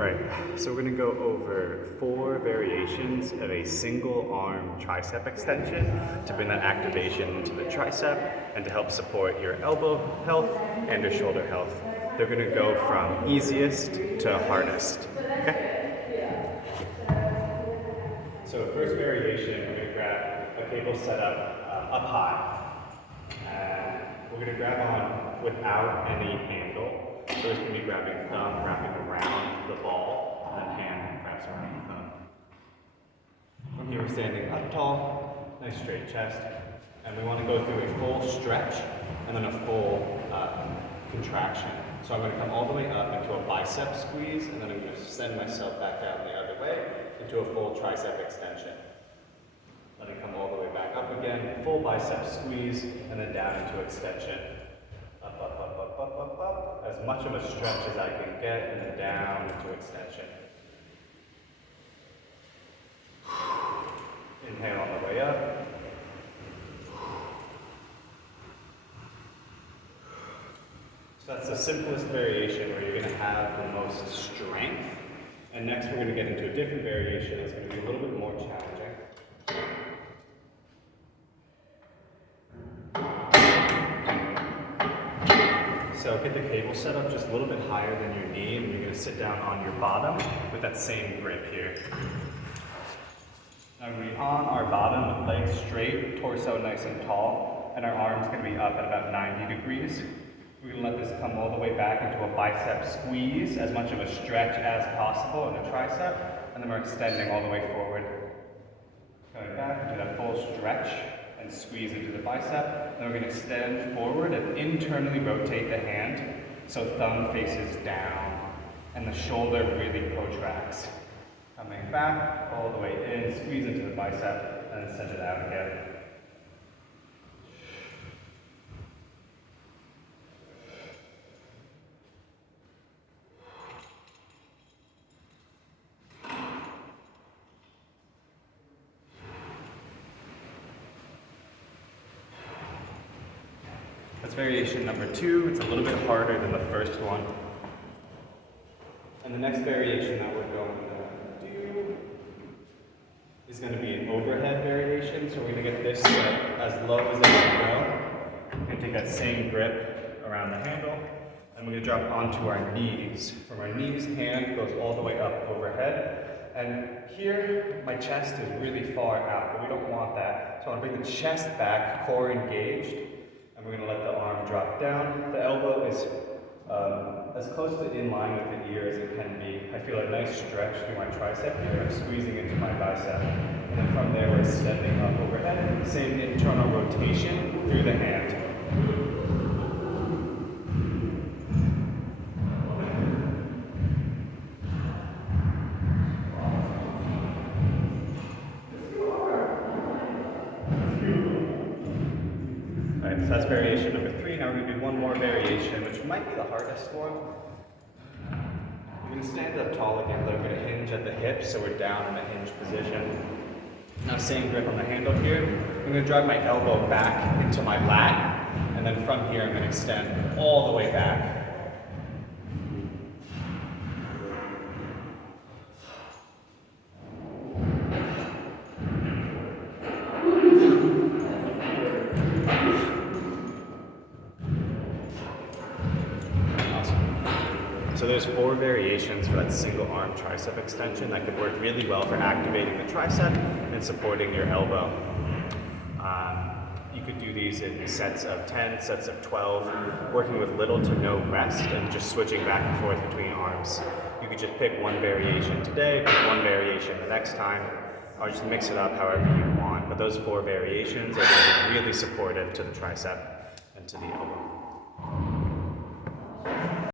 Right, so we're going to go over 4 variations of a single arm tricep extension to bring that activation into the tricep and to help support your elbow health and your shoulder health. They're going to go from easiest to hardest. Okay? So first variation, we're going to grab a cable set up high. And we're going to grab on without any handle. So it's going to be grabbing thumb, wrapping around the ball, and then hand grabs around the thumb. From here we're standing up tall, nice straight chest, and we want to go through a full stretch and then a full contraction. So I'm going to come all the way up into a bicep squeeze, and then I'm going to send myself back down the other way into a full tricep extension. Let it come all the way back up again, full bicep squeeze, and then down into extension. Up, up, up, up, up, up, up. As much of a stretch as I can get, and then down into extension. Inhale on the way up. So that's the simplest variation where you're going to have the most strength. And next we're going to get into a different variation that's going to be a little bit more challenging. So get the cable set up just a little bit higher than your knee, and you're going to sit down on your bottom with that same grip here. Now we're on our bottom with legs straight, torso nice and tall, and our arms going to be up at about 90 degrees. We're going to let this come all the way back into a bicep squeeze, as much of a stretch as possible in the tricep, and then we're extending all the way forward. Going back into that full stretch and squeeze into the bicep. Then we're going to extend forward and internally rotate the hand so thumb faces down and the shoulder really protracts. Coming back all the way in, squeeze into the bicep, and then send it out again. That's variation number 2. It's a little bit harder than the first one. And the next variation that we're going to do is going to be an overhead variation. So we're going to get this as low as it can go. We're going to take that same grip around the handle, and we're going to drop onto our knees. From our knees, hand goes all the way up overhead. And here, my chest is really far out, but we don't want that. So I want to bring the chest back, core engaged. And we're going to let the arm drop down. The elbow is as close to in line with the ear as it can be. I feel a nice stretch through my tricep here. I'm squeezing into my bicep. And then from there, we're extending up overhead. Same internal rotation through the hand. So that's variation number 3. Now we're going to do one more variation, which might be the hardest one. We're going to stand up tall again, but we're going to hinge at the hips, so we're down in a hinge position. Now same grip on the handle here. I'm going to drive my elbow back into my lat, and then from here I'm going to extend all the way back. So there's 4 variations for that single arm tricep extension that could work really well for activating the tricep and supporting your elbow. You could do these in sets of 10, sets of 12, working with little to no rest and just switching back and forth between arms. You could just pick one variation today, pick one variation the next time, or just mix it up however you want. But those 4 variations are going to be really supportive to the tricep and to the elbow.